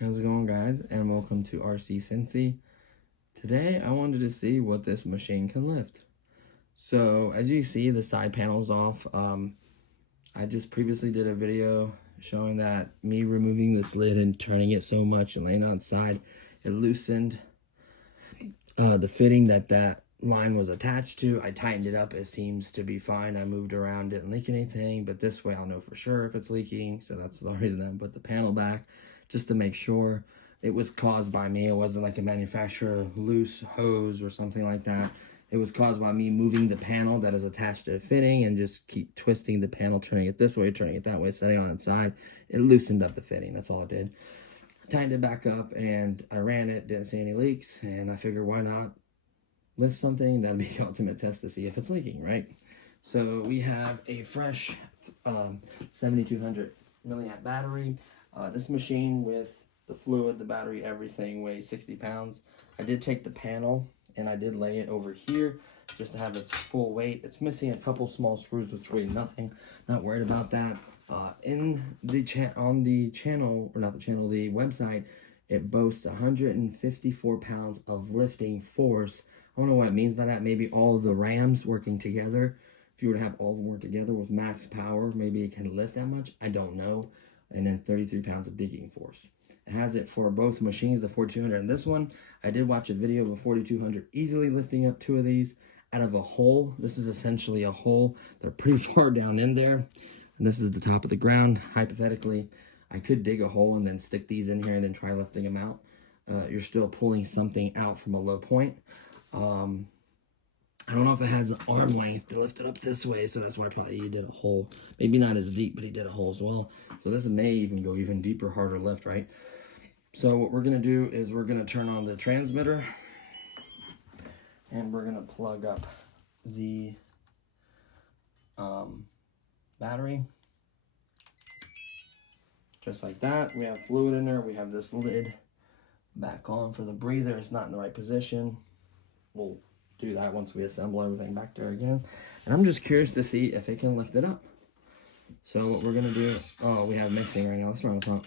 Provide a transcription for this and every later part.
How's it going, guys, and welcome to RC Cincy. Today I wanted to see what this machine can lift. So as you see, the side panel's off. I just previously did a video showing that me removing this lid and turning it so much and laying it outside, it loosened the fitting that line was attached to. I tightened it up. It seems to be fine. I moved around, didn't leak anything, but this way I'll know for sure if it's leaking. So that's the reason I put the panel back, just to make sure. It was caused by me. It wasn't like a manufacturer loose hose or something like that. It was caused by me moving the panel that is attached to the fitting and just keep twisting the panel, turning it this way, turning it that way, setting it on its side. It loosened up the fitting. That's all it did. Tightened it back up and I ran it, didn't see any leaks, and I figured why not lift something? That'd be the ultimate test to see if it's leaking, right? So we have a fresh 7200 milliamp battery. This machine with the fluid, the battery, everything weighs 60 pounds. I did take the panel and I did lay it over here just to have its full weight. It's missing a couple small screws which weigh nothing. Not worried about that. On the website, it boasts 154 pounds of lifting force. I don't know what it means by that. Maybe all of the rams working together. If you were to have all of them work together with max power, maybe it can lift that much. I don't know. And then 33 pounds of digging force. It has it for both machines, the 4200 and this one. I did watch a video of a 4200 easily lifting up two of these out of a hole. This is essentially a hole. They're pretty far down in there. And this is the top of the ground. Hypothetically, I could dig a hole and then stick these in here and then try lifting them out. You're still pulling something out from a low point. I don't know if it has an arm length to lift it up this way, so that's why probably he did a hole. Maybe not as deep, but he did a hole as well. So this may even go even deeper, harder lift, right? So what we're going to do is we're going to turn on the transmitter, and we're going to plug up the battery. Just like that. We have fluid in there. We have this lid back on for the breather. It's not in the right position. We'll do that once we assemble everything back there again. And I'm just curious to see if it can lift it up. So what we're going to do, oh, we have mixing right now. Let's run the pump.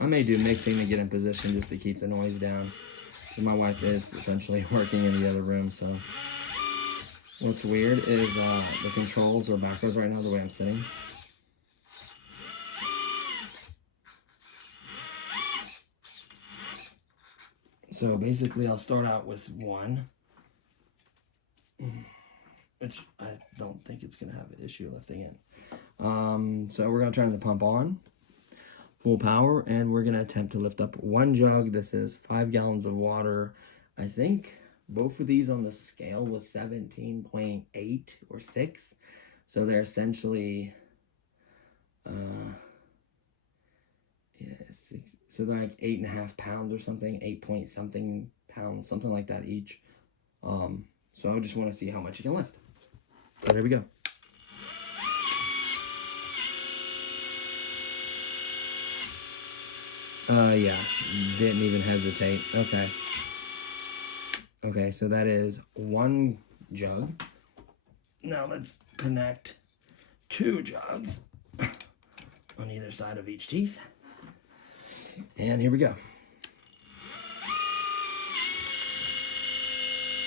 I may do mixing to get in position just to keep the noise down. So my wife is essentially working in the other room. So what's weird is the controls are backwards right now the way I'm sitting. So basically I'll start out with one, which I don't think it's going to have an issue lifting it. So we're going to turn the pump on, full power, and we're going to attempt to lift up one jug. This is 5 gallons of water. I think both of these on the scale was 17.8 or 6. So they're essentially, so they're like 8.5 pounds or something, 8 point something pounds, something like that each. So I just want to see how much you can lift. So here we go. Yeah, didn't even hesitate. Okay, so that is one jug. Now let's connect 2 jugs on either side of each teeth. And here we go.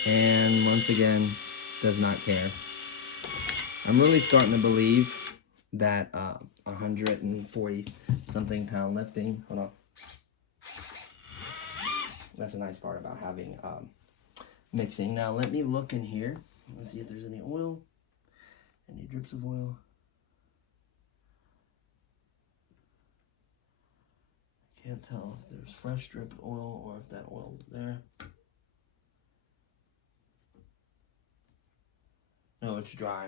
And once again, does not care. I'm really starting to believe that 140 something pound lifting, hold on. That's a nice part about having mixing. Now let me look in here. Let's see if there's any oil, any drips of oil. Can't tell if there's fresh drip oil or if that oil was there. No, it's dry.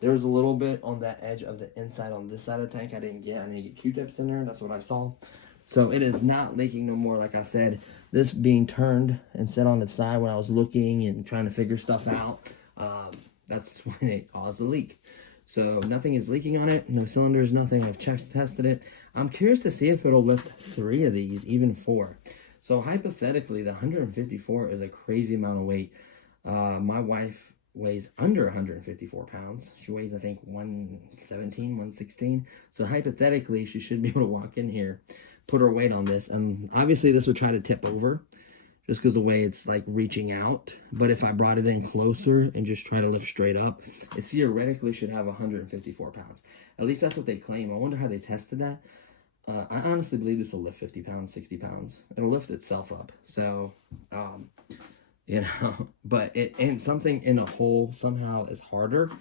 There's a little bit on that edge of the inside on this side of the tank I didn't get. I need to get Q-tips in there. That's what I saw. So it is not leaking no more. Like I said, this being turned and set on its side when I was looking and trying to figure stuff out, that's when it caused the leak. So nothing is leaking on it. No cylinders, nothing. I've tested it. I'm curious to see if it'll lift 3 of these, even 4. So hypothetically, the 154 is a crazy amount of weight. My wife weighs under 154 pounds. She weighs, I think, 117, 116. So hypothetically, she should be able to walk in here, put her weight on this. And obviously, this would try to tip over just because the way it's like reaching out. But if I brought it in closer and just try to lift straight up, it theoretically should have 154 pounds. At least that's what they claim. I wonder how they tested that. I honestly believe this will lift 50 pounds, 60 pounds. It'll lift itself up. So, you know, but and something in a hole somehow is harder.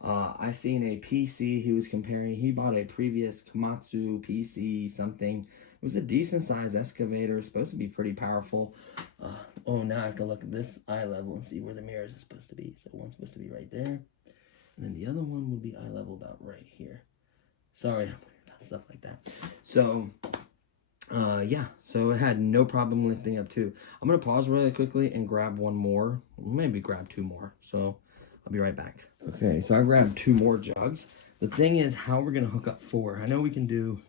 I seen a PC he was comparing. He bought a previous Komatsu PC something. It was a decent sized excavator. Supposed to be pretty powerful. Oh, now I can look at this eye level and see where the mirrors are supposed to be. So one's supposed to be right there. And then the other one will be eye level about right here. Sorry about stuff like that. So, yeah. So it had no problem lifting up too. I'm going to pause really quickly and grab one more. Maybe grab 2 more. So I'll be right back. Okay, so I grabbed 2 more jugs. The thing is how we're going to hook up 4. I know we can do...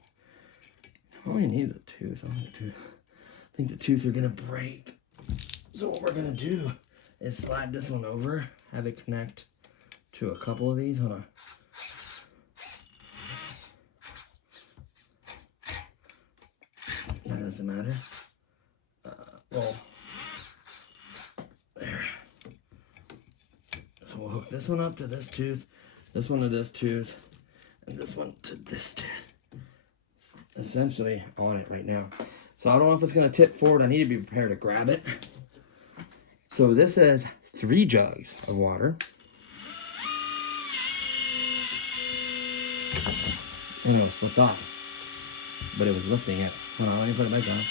I only need the tooth. I think the tooth are going to break. So what we're going to do is slide this one over, have it connect to a couple of these. Hold on. That doesn't matter. Well, there. So we'll hook this one up to this tooth, this one to this tooth, and this one to this tooth. Essentially on it right now. So I don't know if it's going to tip forward. I need to be prepared to grab it. So this is 3 jugs of water. And it was slipped off. But it was lifting it. Hold on, let me put it back on.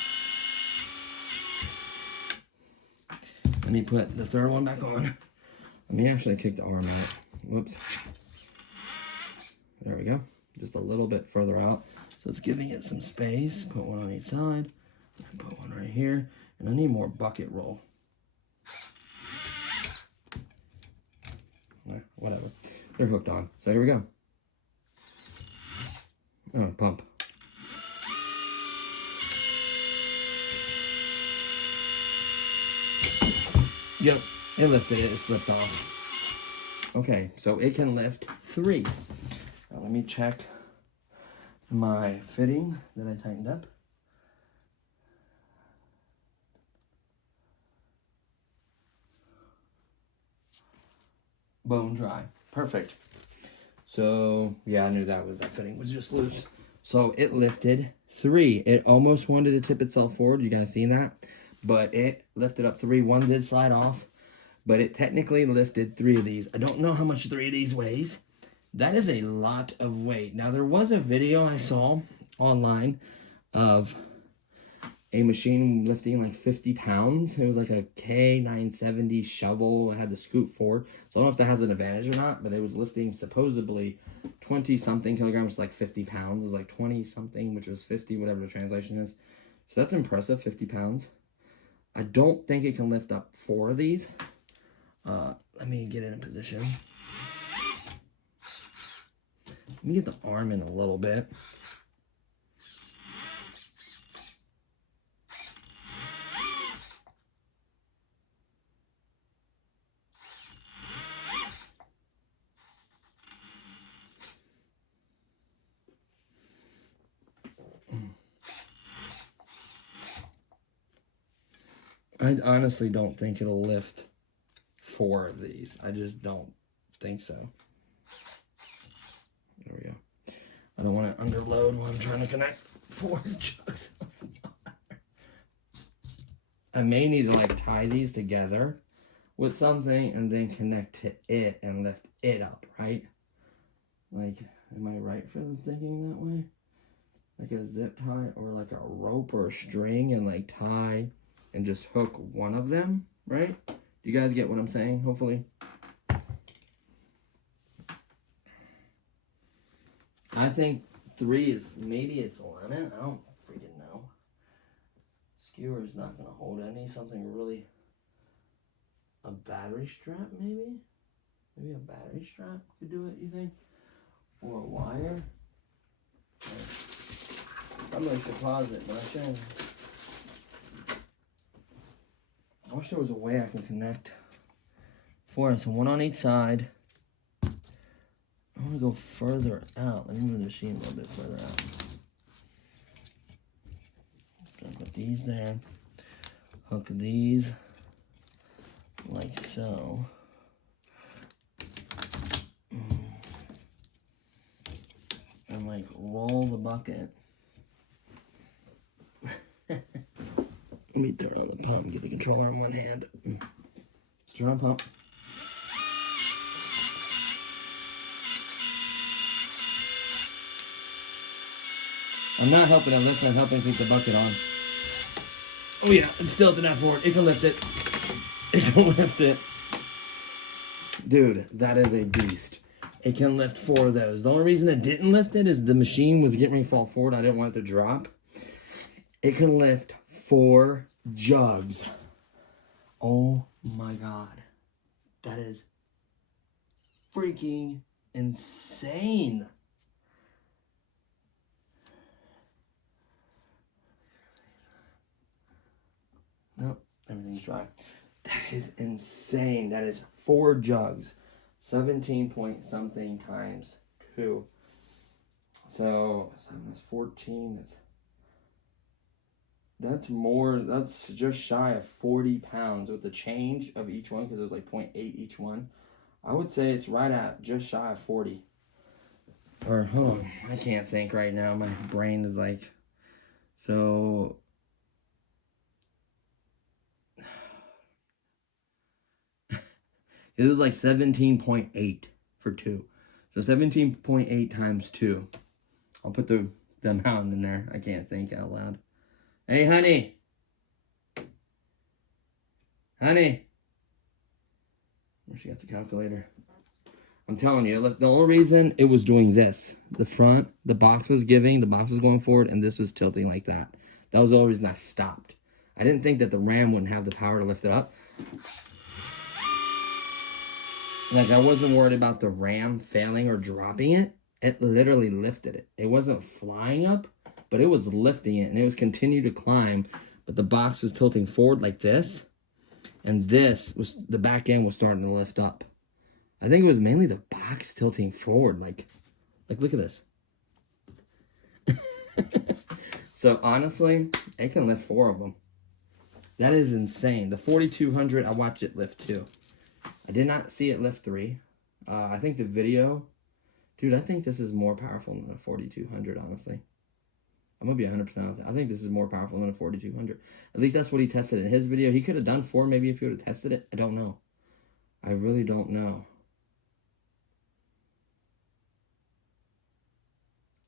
Let me put the 3rd one back on. Let me actually kick the arm out. Whoops. There we go. Just a little bit further out. So it's giving it some space. Put one on each side. And put one right here. And I need more bucket roll. Whatever. They're hooked on. So here we go. Oh, pump. Yep, it lifted it. It slipped off. Okay, so it can lift 3. Now let me check my fitting that I tightened up. Bone dry. Perfect. So yeah, I knew that fitting was just loose. So it lifted 3. It almost wanted to tip itself forward. You guys seen that? But it lifted up 3. 1 did slide off, but it technically lifted 3 of these. I don't know how much 3 of these weighs. That is a lot of weight. Now, there was a video I saw online of a machine lifting like 50 pounds. It was like a K970 shovel. It had the scoop forward. So I don't know if that has an advantage or not, but it was lifting supposedly 20-something kilograms, like 50 pounds. It was like 20-something, which was 50, whatever the translation is. So that's impressive, 50 pounds. I don't think it can lift up 4 of these. Let me get it in position. Let me get the arm in a little bit. I honestly don't think it'll lift 4 of these. I just don't think so. There we go. I don't want to underload while I'm trying to connect 4 jugs of water. I may need to like tie these together with something and then connect to it and lift it up, right? Like, am I right for thinking that way? like a zip tie or like a rope or a string and like tie and just hook one of them, right? Do you guys get what I'm saying, hopefully? I think 3 is, maybe it's a limit. I don't freaking know. Skewer is not going to hold any. Something really, a battery strap maybe? Maybe a battery strap could do it, you think? Or a wire? Probably should pause it, but I shouldn't. I wish there was a way I can connect 4, so 1 on each side. I want to go further out. Let me move the machine a little bit further out. Gonna put these there. Hook these like so. And like roll the bucket. Let me turn on the pump and get the controller in one hand. Turn on pump. I'm not helping on this, I'm helping keep the bucket on. Oh yeah, it's tilted that forward. It can lift it. It can lift it. Dude, that is a beast. It can lift 4 of those. The only reason it didn't lift it is the machine was getting ready to fall forward. I didn't want it to drop. It can lift 4 jugs. Oh my God. That is freaking insane. Nope, everything's dry. That is insane. That is 4 jugs. 17 point something times 2. So that's 14. That's more. That's just shy of 40 pounds with the change of each one, because it was like 0.8 each one. I would say it's right at just shy of 40. Or hold on, I can't think right now. My brain is like, so. It was like 17.8 for 2. So 17.8 times 2. I'll put the amount in there. I can't think out loud. Hey, honey. Honey. Where she got the calculator. I'm telling you, look, the only reason it was doing this, the front, the box was giving, the box was going forward, and this was tilting like that. That was the only reason I stopped. I didn't think that the ram wouldn't have the power to lift it up. Like, I wasn't worried about the ram failing or dropping it. It literally lifted it. It wasn't flying up, but it was lifting it, and it was continuing to climb. But the box was tilting forward like this, and this was, the back end was starting to lift up. I think it was mainly the box tilting forward. Like look at this. So honestly, it can lift 4 of them. That is insane. The 4200, I watched it lift 2. I did not see it lift 3. I think the video, dude, I think this is more powerful than a 4200, honestly. I'm going to be 100% honest. I think this is more powerful than a 4200. At least that's what he tested in his video. He could have done 4 maybe if he would have tested it. I don't know. I really don't know.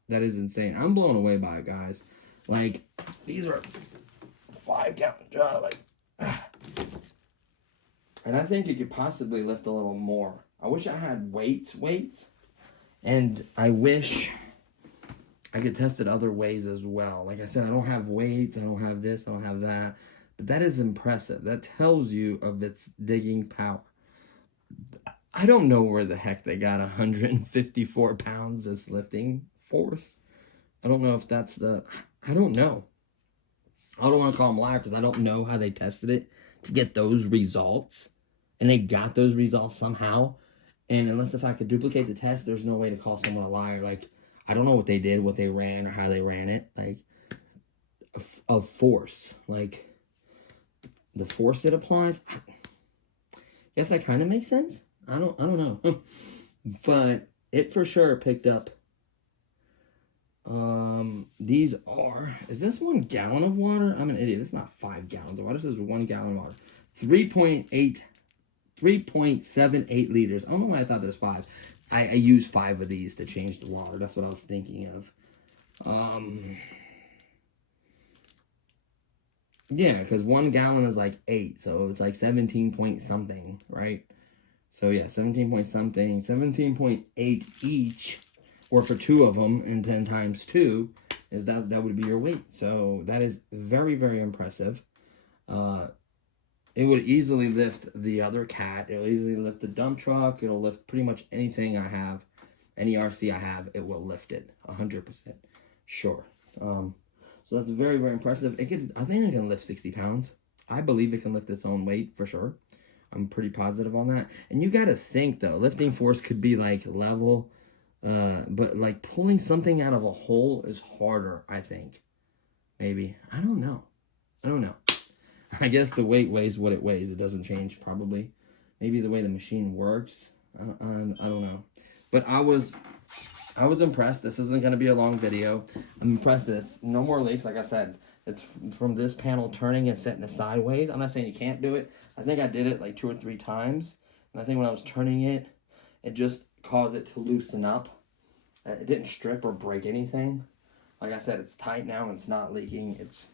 That is insane. I'm blown away by it, guys. Like, these are 5-gallon jars. Like, and I think it could possibly lift a little more. I wish I had weights. And I wish I could test it other ways as well. Like I said, I don't have weights. I don't have this. I don't have that. But that is impressive. That tells you of its digging power. I don't know where the heck they got 154 pounds as lifting force. I don't know if that's I don't know. I don't want to call them liar because I don't know how they tested it to get those results. And they got those results somehow. And unless if I could duplicate the test, there's no way to call someone a liar. Like, I don't know what they did, what they ran, or how they ran it. Like, of force. Like, the force it applies. I guess that kind of makes sense. I don't know. But it for sure picked up. These are, is this 1 gallon of water? I'm an idiot. It's not 5 gallons of water. This is 1 gallon of water. 3.78 liters. I don't know why I thought there's 5. I used 5 of these to change the water. That's what I was thinking of. Yeah, because 1 gallon is like 8, so it's like 17 point something, right? So yeah, 17 point something, 17.8 each, or for 2 of them, and 10 times 2 is that would be your weight. So that is very, very impressive. It would easily lift the other cat. It'll easily lift the dump truck. It'll lift pretty much anything I have, any RC I have. It will lift it 100%, sure. So that's very, very impressive. It could, I think it can lift 60 pounds. I believe it can lift its own weight for sure. I'm pretty positive on that. And you got to think though, lifting force could be like level, but like pulling something out of a hole is harder, I think. Maybe. I don't know. I guess the weight weighs what it weighs. It doesn't change probably. Maybe the way the machine works. I don't know. But I was impressed. This isn't going to be a long video. I'm impressed that it's no more leaks. Like I said, it's from this panel turning and setting it sideways. I'm not saying you can't do it. I think I did it like 2 or 3 times. And I think when I was turning it, it just caused it to loosen up. It didn't strip or break anything. Like I said, it's tight now and it's not leaking. It's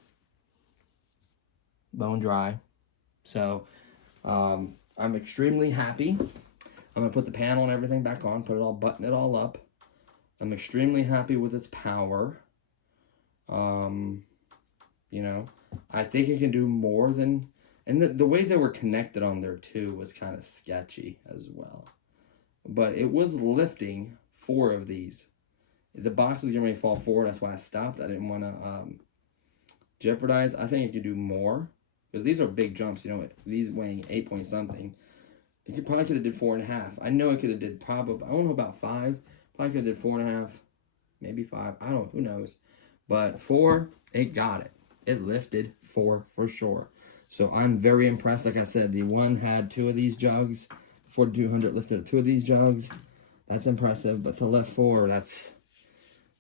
bone dry. So I'm extremely happy. I'm going to put the panel and everything back on, button it all up. I'm extremely happy with its power. You know, I think it can do more than, and the way they were connected on there too was kind of sketchy as well. But it was lifting 4 of these. The box was getting ready to fall forward. That's why I stopped. I didn't want to jeopardize. I think it could do more because these are big jumps. You know, these weighing 8 point something. It probably could have did 4.5. I know it could have did probably, I don't know about 5. Probably could have did 4.5, maybe 5. I don't know. Who knows? But 4, it got it. It lifted 4 for sure. So I'm very impressed. Like I said, the one had 2 of these jugs. 4200 lifted 2 of these jugs. That's impressive. But to lift 4, that's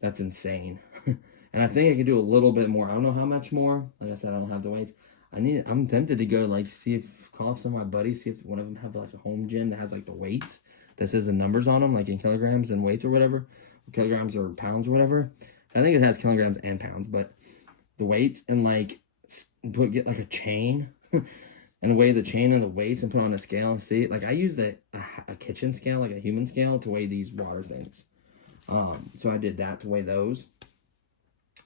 insane. And I think I could do a little bit more. I don't know how much more. Like I said, I don't have the weights. I'm tempted to go like call up some of my buddies, see if one of them have like a home gym that has like the weights that says the numbers on them, like in kilograms and weights or whatever, or kilograms or pounds or whatever. I think it has kilograms and pounds, but the weights and like get like a chain and weigh the chain and the weights and put on a scale and see. Like I use a kitchen scale, like a human scale, to weigh these water things. So I did that to weigh those.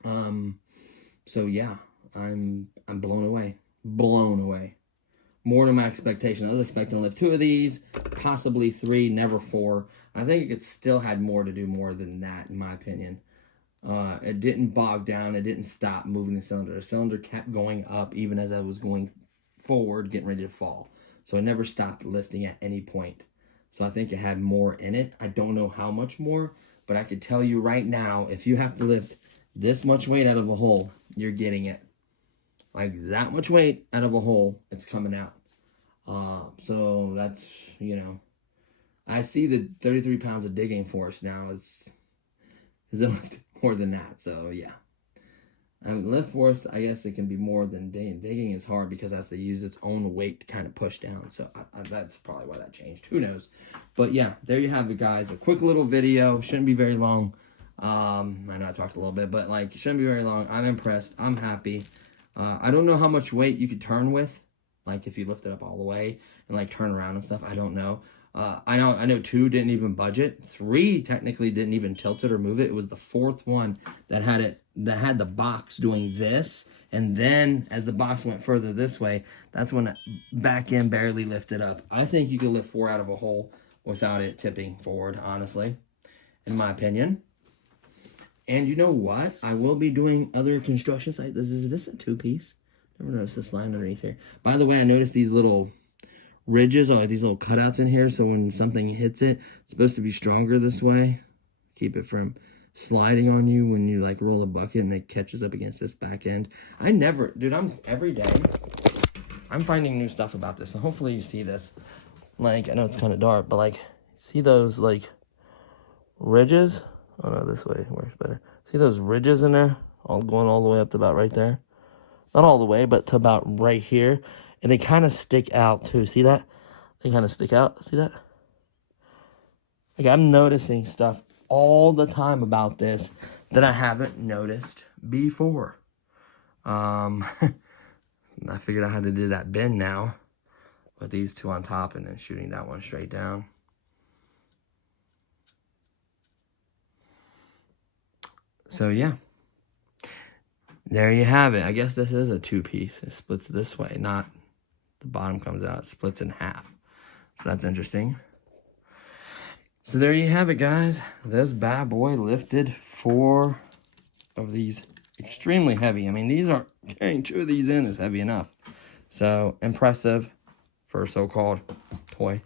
So yeah, I'm blown away. More than my expectation. I was expecting to lift 2 of these, possibly 3, never 4. I think it could still had more to do more than that, in my opinion. It didn't bog down. It didn't stop moving the cylinder. The cylinder kept going up even as I was going forward, getting ready to fall. So it never stopped lifting at any point. So I think it had more in it. I don't know how much more, but I could tell you right now, if you have to lift this much weight out of a hole, you're getting it. Like that much weight out of a hole, it's coming out. So that's, you know, I see the 33 pounds of digging force now is more than that. So yeah, lift force, I guess it can be more than digging. Digging is hard because it has to use its own weight to kind of push down. So that's probably why that changed. Who knows? But yeah, there you have it, guys. A quick little video. Shouldn't be very long. I know I talked a little bit, but like, it shouldn't be very long. I'm impressed. I'm happy. I don't know how much weight you could turn with, like if you lift it up all the way and like turn around and stuff. I don't know. I know 2 didn't even budget. 3 technically didn't even tilt it or move it. It was the 4th one that had the box doing this, and then as the box went further this way, that's when the back end barely lifted up. I think you could lift 4 out of a hole without it tipping forward, honestly, in my opinion. And you know what? I will be doing other construction sites. Is this a 2-piece? Never noticed this line underneath here. By the way, I noticed these little ridges, or these little cutouts in here, so when something hits it, it's supposed to be stronger this way. Keep it from sliding on you when you like roll a bucket and it catches up against this back end. Every day, I'm finding new stuff about this, so hopefully you see this. Like, I know it's kind of dark, but like, see those like ridges? Oh no, this way works better. See those ridges in there? Going all the way up to about right there. Not all the way, but to about right here. And they kind of stick out too. See that? They kind of stick out. See that? Like, I'm noticing stuff all the time about this that I haven't noticed before. I figured out how to do that bend now. Put these two on top and then shooting that one straight down. So yeah, there you have it. I guess this is a two-piece. It splits this way, not the bottom comes out. It splits in half. So that's interesting. So there you have it, guys. This bad boy lifted 4 of these extremely heavy. I mean, these are, carrying 2 of these in is heavy enough. So impressive for a so-called toy.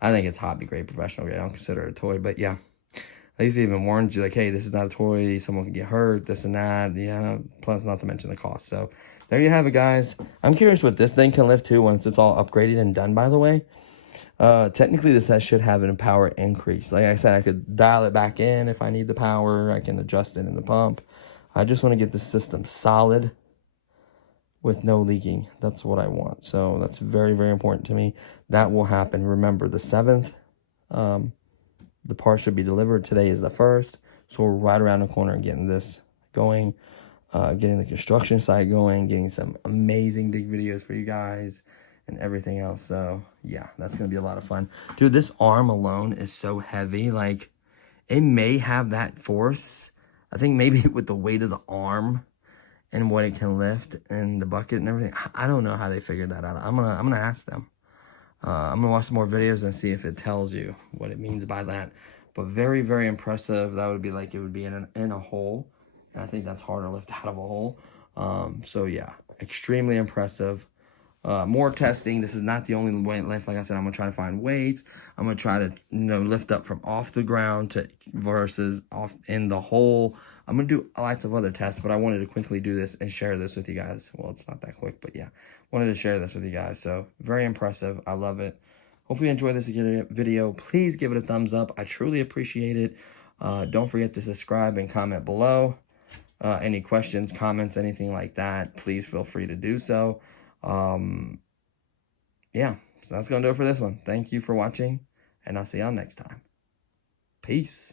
I think it's hobby grade, professional grade. I don't consider it a toy, but yeah. At least they even warned you, like, hey, this is not a toy. Someone can get hurt, this and that. Yeah, plus not to mention the cost. So there you have it, guys. I'm curious what this thing can lift too once it's all upgraded and done, by the way. Technically, this should have a power increase. Like I said, I could dial it back in if I need the power. I can adjust it in the pump. I just want to get the system solid with no leaking. That's what I want. So that's very, very important to me. That will happen. Remember, the 7th, the parts should be delivered. Today is the 1st. So we're right around the corner and getting this going, getting the construction site going, getting some amazing dig videos for you guys and everything else. So yeah, that's gonna be a lot of fun. Dude, this arm alone is so heavy. Like, it may have that force. I think maybe with the weight of the arm and what it can lift and the bucket and everything. I don't know how they figured that out. I'm gonna ask them. I'm gonna watch some more videos and see if it tells you what it means by that. But very, very impressive. That would be like it would be in a hole, and I think that's harder to lift out of a hole. So yeah, extremely impressive. More testing. This is not the only weight lift. Like I said, I'm gonna try to find weights. I'm gonna try to lift up from off the ground to versus off in the hole. I'm gonna do lots of other tests, but I wanted to quickly do this and share this with you guys. Well, it's not that quick, but yeah, wanted to share this with you guys. So very impressive. I love it. Hopefully you enjoyed this video. Please give it a thumbs up. I truly appreciate it. Don't forget to subscribe and comment below. Any questions, comments, anything like that, please feel free to do so. Yeah, so that's gonna do it for this one. Thank you for watching, and I'll see y'all next time. Peace.